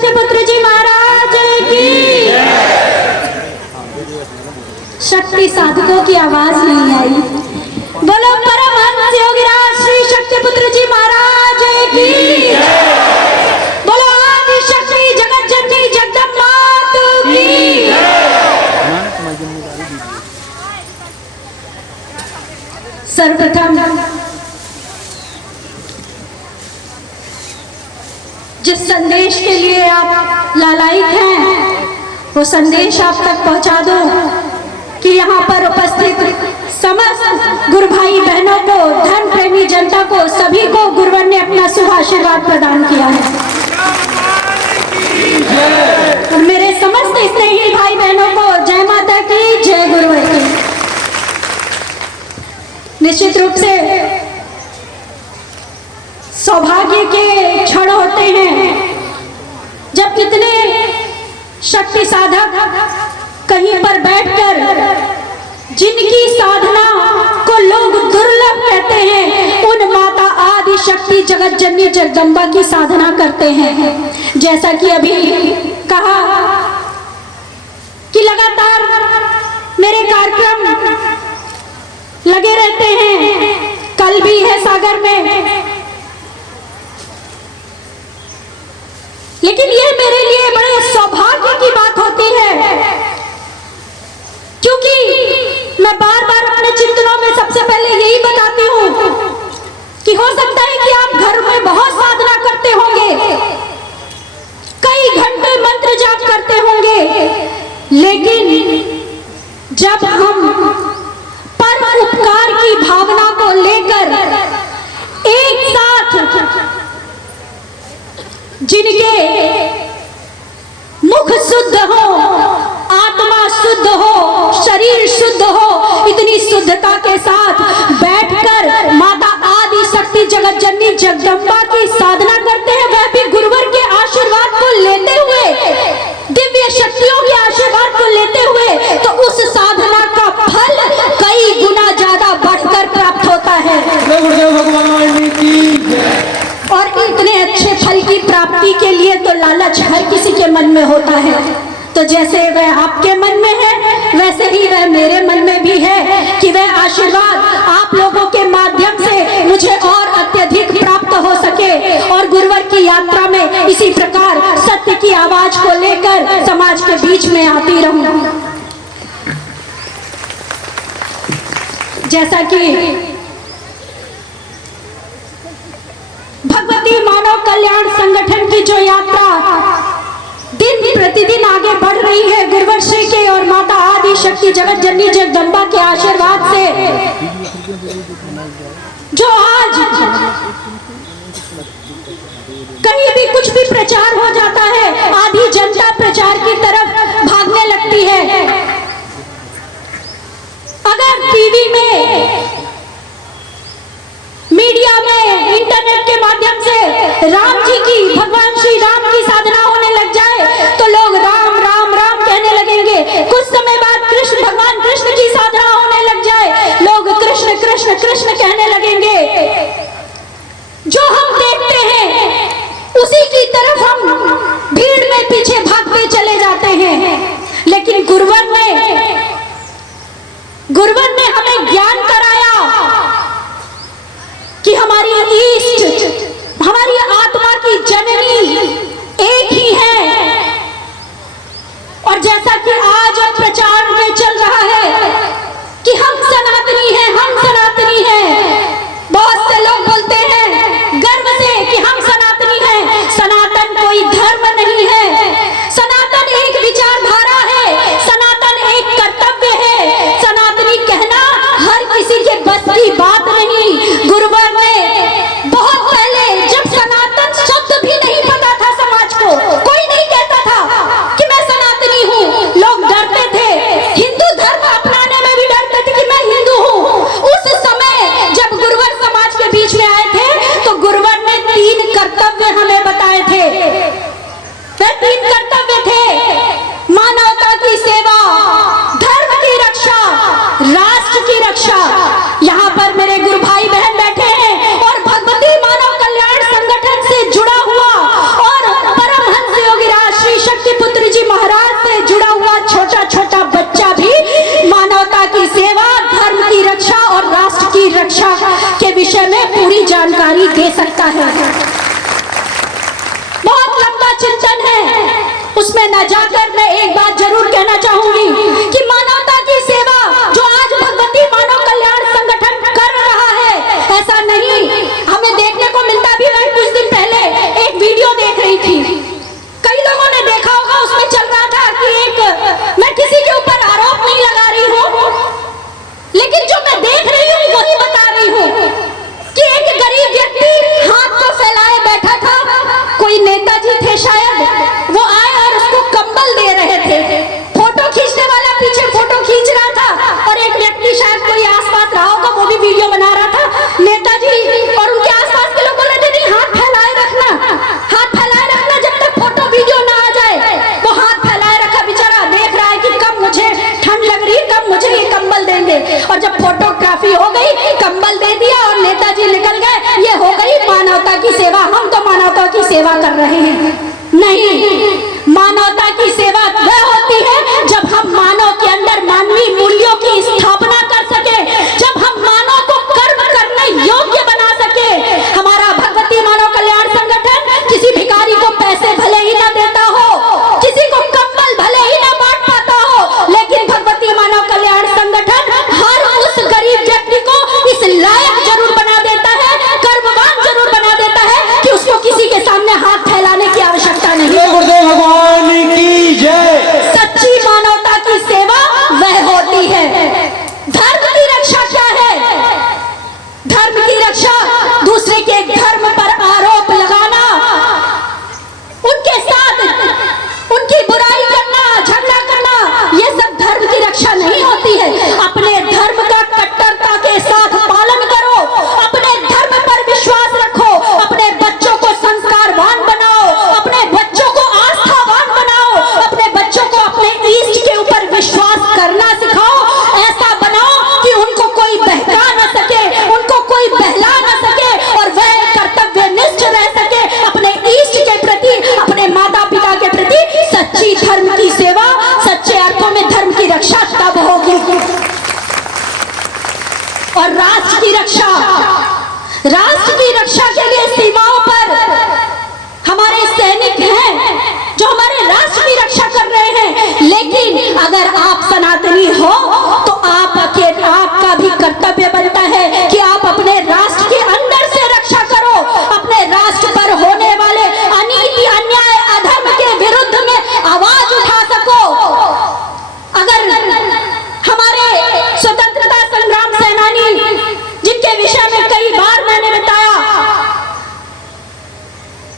शक्तिपुत्र जी महाराज की। शक्ति साधकों की आवाज नहीं आई। बोलो परमहंस योगीराज श्री शक्तिपुत्र जी महाराज की। बोलो आदि शक्ति जगत जननी जगदम्बा की। सर्वप्रथम जिस संदेश के लिए आप लालायित हैं वो संदेश आप तक पहुंचा दो कि यहाँ पर उपस्थित समस्त गुरु भाई बहनों को, धर्म प्रेमी जनता को, सभी को गुरुवर ने अपना शुभ आशीर्वाद प्रदान किया है। और मेरे समस्त स्नेही भाई बहनों को जय माता की, जय गुरुवर की। निश्चित रूप से सौभाग्य के क्षण होते हैं जब कितने शक्ति साधक कहीं पर बैठकर जिनकी साधना को लोग दुर्लभ कहते हैं, उन माता आदि शक्ति जगत जननी जगदम्बा की साधना करते हैं। जैसा कि अभी कहा कि लगातार मेरे कार्यक्रम लगे रहते हैं, कल भी है सागर में, लेकिन ये मेरे लिए बड़े सौभाग्य की बात होती है क्योंकि मैं बार बार अपने चिंतनों में सबसे पहले यही बताती हूँ कि हो सकता है कि आप घर में बहुत साधना करते होंगे, कई घंटे मंत्र जाप करते होंगे, लेकिन जब हम परम उपकार की भावना को लेकर एक साथ जिनके मुख शुद्ध हो, आत्मा शुद्ध हो, शरीर शुद्ध हो, इतनी शुद्धता के साथ बैठकर माता आदि शक्ति जगत जननी जगदम्बा की साधना करते हैं, वह भी गुरुवर के आशीर्वाद को लेते हुए, दिव्य शक्तियों के आशीर्वाद को लेते हुए, तो उस साधना का फल कई गुना ज्यादा बढ़कर प्राप्त होता है। और इतने अच्छे फल की प्राप्ति के लिए तो लालच हर किसी के मन में होता है। तो जैसे वह आपके मन में है, वैसे ही वह मेरे मन में भी है कि वह आशीर्वाद आप लोगों के माध्यम से मुझे और अत्यधिक प्राप्त हो सके और गुरुवर की यात्रा में इसी प्रकार सत्य की आवाज को लेकर समाज के बीच में आती रहूं। जैसा कि भगवती मानव कल्याण संगठन की जो यात्रा दिन प्रतिदिन आगे बढ़ रही है, गुरुवर श्री के और माता आदि शक्ति जगत जननी जगदम्बा के आशीर्वाद से, जो आज कहीं भी कुछ भी प्रचार हो जाता है, आधी जनता प्रचार की तरफ भागने लगती है। अगर टीवी में, मीडिया में, इंटरनेट के माध्यम से राम जी की, भगवान श्री राम की साधना होने लग जाए तो लोग राम राम राम कहने लगेंगे। कुछ समय बाद कृष्ण, भगवान कृष्ण की साधना होने लग जाए, लोग कृष्ण कृष्ण कृष्ण कहने लगेंगे। जो हम देखते हैं उसी की तरफ हम भीड़ में पीछे भागते चले जाते हैं। लेकिन गुरुवर ने हमें ज्ञान कराया कि हमारी ईष्ट, हमारी आत्मा की जननी एक ही है। और जैसा कि आज प्रचार में चल रहा है कि हम सनातनी हैं, हम सनातनी हैं, बहुत से लोग बोलते हैं गर्व से कि हम सनातनी हैं। सनातन कोई धर्म नहीं है, सनातन एक विचारधारा है, सनातन एक कर्तव्य है। सनातनी कहना हर किसी के बस की बात नहीं। गुरुवर ने बहुत पहले, जब सनातन शब्द भी नहीं पता था समाज को, कोई नहीं कहता था कि मैं सनातनी हूँ, लोग डरते थे, हिंदू धर्म अपनाने में भी डरते थे कि मैं हिंदू हूँ। उस समय जब गुरुवर समाज के बीच में आए थे तो गुरुवर ने 3 कर्तव्य हमें बताए थे। वह 3 कर्तव्य थे: मानवता की सेवा, धर्म की रक्षा, राष्ट्र की रक्षा। यहाँ पर मेरे गुरु भाई बहन बैठे हैं और भगवती मानव कल्याण संगठन से जुड़ा हुआ और परमहंस योगीराज दे सकता है। बहुत लंबा चिंतन है, उसमें न जाकर मैं एक बात जरूर कहना चाहूंगी कि मानवता की सेवा जो आज भगवती मानव कल्याण संगठन कर रहा है, ऐसा नहीं हमें देखने को मिलता भी। मैं कुछ दिन पहले एक वीडियो देख रही थी, कई लोगों ने देखा होगा, उसमें चल रहा था कि मैं किसी के ऊपर आरोप नहीं लगा रही हूँ, लेकिन जो मैं देख रही हूँ वही बता रही हूँ कि एक गरीब व्यक्ति हाथ को फैलाए बैठा था, कोई नेताजी थे शायद, वो आए और उसको कंबल दे रहे थे। फोटो खींचने वाला पीछे फोटो खींच रहा था और एक व्यक्ति शायद कोई आसपास रहा होगा, वो भी वीडियो बना रहा था। नेताजी और उनके आसपास के लोग बोल रहे थे नहीं हाथ फैलाए रखना, हाथ फैलाए रखना, जब तक फोटो वीडियो ना आ जाए। वो हाथ फैलाए रखा, बेचारा देख रहा है कि कब मुझे ठंड लग रही है, कब मुझे ये कंबल देंगे। और जब फोटोग्राफी हो गई, कंबल दे दिया और नेताजी निकल गए। ये हो गई मानवता की सेवा। हम तो मानवता की सेवा कर रहे हैं? नहीं, मानवता की सेवा वह होती है जब हम मानव के अंदर मानवीय मूल्यों की स्थापना कर सके, जब हम मानव को कर्म करने योग्य बना सके। हमारा भगवती मानव कल्याण संगठन किसी भिखारी को पैसे भले ही ना देता हो, किसी को कंबल भले ही ना बांट पाता हो, लेकिन भगवती मानव कल्याण संगठन हर उस गरीब व्यक्ति को इस लायक जरूर बना देता है, कर्मवान जरूर बना देता है कि उसको किसी के सामने हाथ फैलाने की आवश्यकता नहीं। गुरुदेव भगवान की जय। सच्ची मानवता की सेवा वह होती है। धर्म की रक्षा क्या है? धर्म की रक्षा दूसरे के धर्म पर आरोप लगाना, उनके साथ उनकी बुराई करना, झगड़ा करना, ये सब धर्म की रक्षा नहीं होती है। अपने धर्म का कट्टरता के साथ पालन करो, अपने धर्म पर विश्वास रखो, अपने बच्चों को संस्कारवान बनाओ, अपने बच्चों को आस्थावान बनाओ, अपने बच्चों को अपने ईष्ट के ऊपर विश्वास करना सिखाओ। ऐसा बनाओ कि उनको कोई बहका न सके, उनको कोई बहला न सके और वह कर्तव्यनिष्ठ रह सके अपने ईष्ट के प्रति, अपने माता पिता के प्रति। सच्ची धर्म की सेवा, सच्चे अर्थों में धर्म की रक्षा तब होगी। और राष्ट्र की रक्षा, राष्ट्र की रक्षा के लिए सीमाओं पर हमारे सैनिक हैं जो हमारे राष्ट्र की रक्षा कर रहे हैं। लेकिन अगर आप सनातनी हो तो आपका भी कर्तव्य बनता है कि आप अपने राष्ट्र के अंदर से रक्षा करो, अपने राष्ट्र पर होने वाले अनीति, अन्याय, अधर्म के विरुद्ध में आवाज उठा सको। अगर हमारे स्वतंत्रता संग्राम सेनानी, जिनके विषय में कई बार मैंने बताया,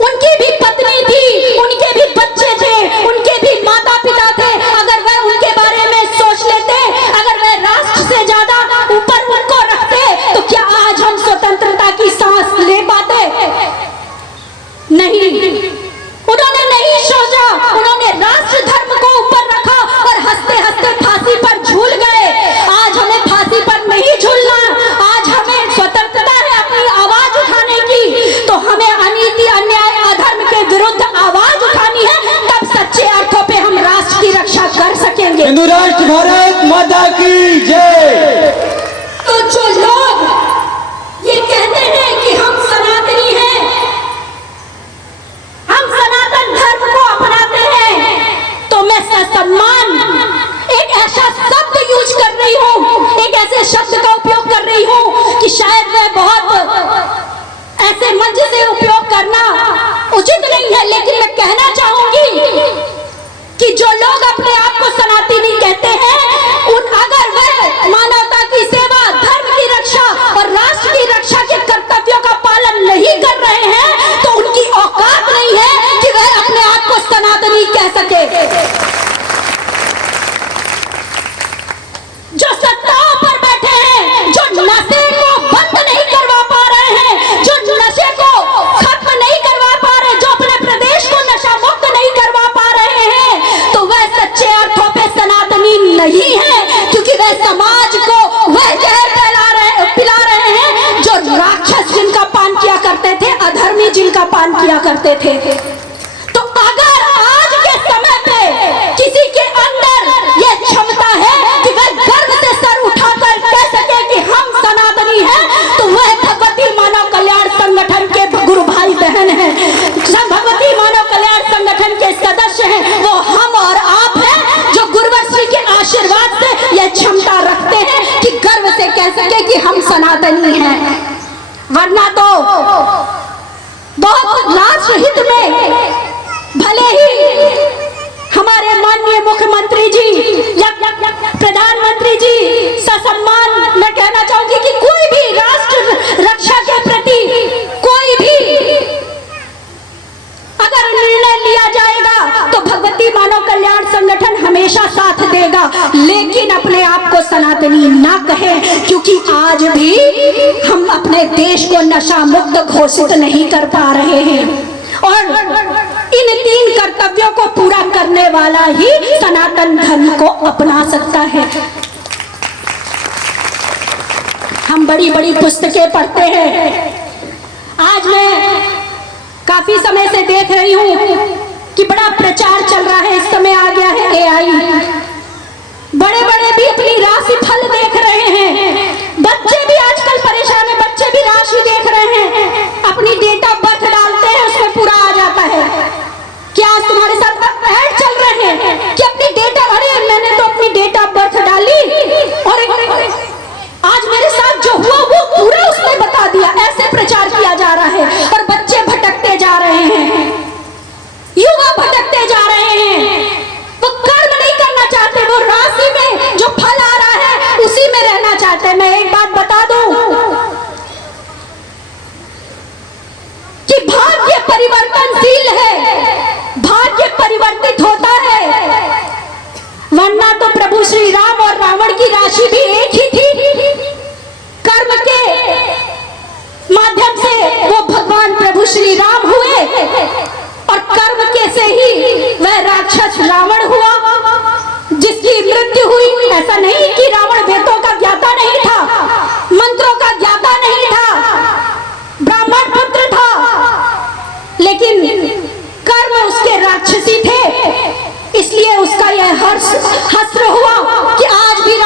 उनकी भी पत्नी थी, उनके भी बच्चे थे, उनके भी माता पिता थे। अगर वह उनके बारे में सोच लेते, अगर वह राष्ट्र से ज्यादा ऊपर उनको रखते, तो क्या आज हम स्वतंत्रता की सांस ले पाते? नहीं, उन्होंने नहीं सोचा, उन्होंने राष्ट्र धर्म को ऊपर रखा और हंसते हंसते फांसी पर झूल गए। आज हमें फांसी पर नहीं झूलना, आज हमें स्वतंत्रता है अपनी आवाज उठाने की, तो हमें अनीति, अन्याय, अधर्म के विरुद्ध आवाज उठानी है, तब सच्चे अर्थों पे हम राष्ट्र की रक्षा कर सकेंगे। हिंदू राष्ट्र भारत माता की जय। तो जो लोग ये कहते हैं कि हम सनातनी हैं, हम सनातन धर्म को अपनाते हैं, तो मैं ससम्मान एक ऐसा शब्द यूज कर रही हूँ, एक ऐसे शब्द का उपयोग कर रही हूँ कि शायद वह बहुत ऐसे मंच से उपयोग करना उचित नहीं है, लेकिन मैं कहना चाहूंगी कि जो लोग अपने आप को सनातनी कहते हैं, अगर वह मानवता की सेवा, धर्म की रक्षा और राष्ट्र की रक्षा के कर्तव्यों का पालन नहीं कर रहे हैं, तो उनकी औकात नहीं है कि वह अपने आप को सनातनी कह सके। जो सत्ताओं पर बैठे हैं, जो नशे को बंद नहीं करवा पा रहे हैं, जो नशे को खत्म नहीं करवा पा रहे, जो अपने प्रदेश को नशा मुक्त नहीं करवा पा रहे हैं, तो वह सच्चे अर्थों पे सनातनी नहीं है, क्योंकि वह समाज को वह जहर पिला रहे हैं जो राक्षस जिनका पान किया करते थे, अधर्मी जिनका पान किया करते थे। तो अगर आज के समय पे किसी के अंदर यह क्षमता है कि वह गर्व से सर उठाकर कह सके कि हम सनातनी हैं, तो वह भगवती मानव कल्याण संगठन सनातनी हैं, वरना तो बहुत राष्ट्र हित में भले ही हमारे माननीय मुख्यमंत्री जी या प्रधानमंत्री जी ससम्मान मैं कहना चाहूंगी कि कोई भी राष्ट्र रक्षा के प्रति कोई भी अगर निर्णय लिया जाएगा तो भगवती मानव कल्याण संगठन हमेशा साथ देगा, लेकिन अपने आप को सनातनी ना कहें, क्योंकि आज भी हम अपने देश को नशा मुक्त घोषित नहीं कर पा रहे हैं और इन 3 कर्तव्यों को पूरा करने वाला ही सनातन धर्म को अपना सकता है। हम बड़ी बड़ी पुस्तकें पढ़ते हैं। आज मैं काफी समय से देख रही हूँ कि बड़ा प्रचार चल रहा है, इस समय आ गया है AI, बड़े बड़े भी अपनी राशि फल देख रहे हैं, बच्चे भी आजकल परेशान है, बच्चे भी राशि देख रहे हैं, अपनी डेट ऑफ बर्थ डालते हैं, उसमें पूरा आ जाता है। क्या आज तुम्हारे साथ ऐड चल रहे हैं कि अपनी डेट ऑफ, अरे मैंने तो अपनी डेट ऑफ बर्थ डाली और आज मेरे साथ जो हुआ वो पूरा उसने बता दिया, ऐसे प्रचार किया जा रहा है और बच्चे भटकते जा रहे हैं, युवा भटकते जा रहे हैं, वो कर्म नहीं करना चाहते, वो राशि में जो फल आ रहा है उसी में रहना चाहते हैं। मैं एक बात बता दूं कि भाग्य परिवर्तनशील है, भाग्य परिवर्तित होता है, वरना तो प्रभु श्री राम और रावण की राशि भी एक ही थी। कर्म के माध्यम से वो भगवान प्रभु श्री राम हुए और कर्म के से ही वह राक्षस रावण हुआ जिसकी मृत्यु हुई। ऐसा नहीं कि रावण वेदों का ज्ञाता नहीं था, मंत्रों का ज्ञाता नहीं था, ब्राह्मण पुत्र था, लेकिन कर्म उसके राक्षसी थे, इसलिए उसका यह हस्र हुआ कि आज भी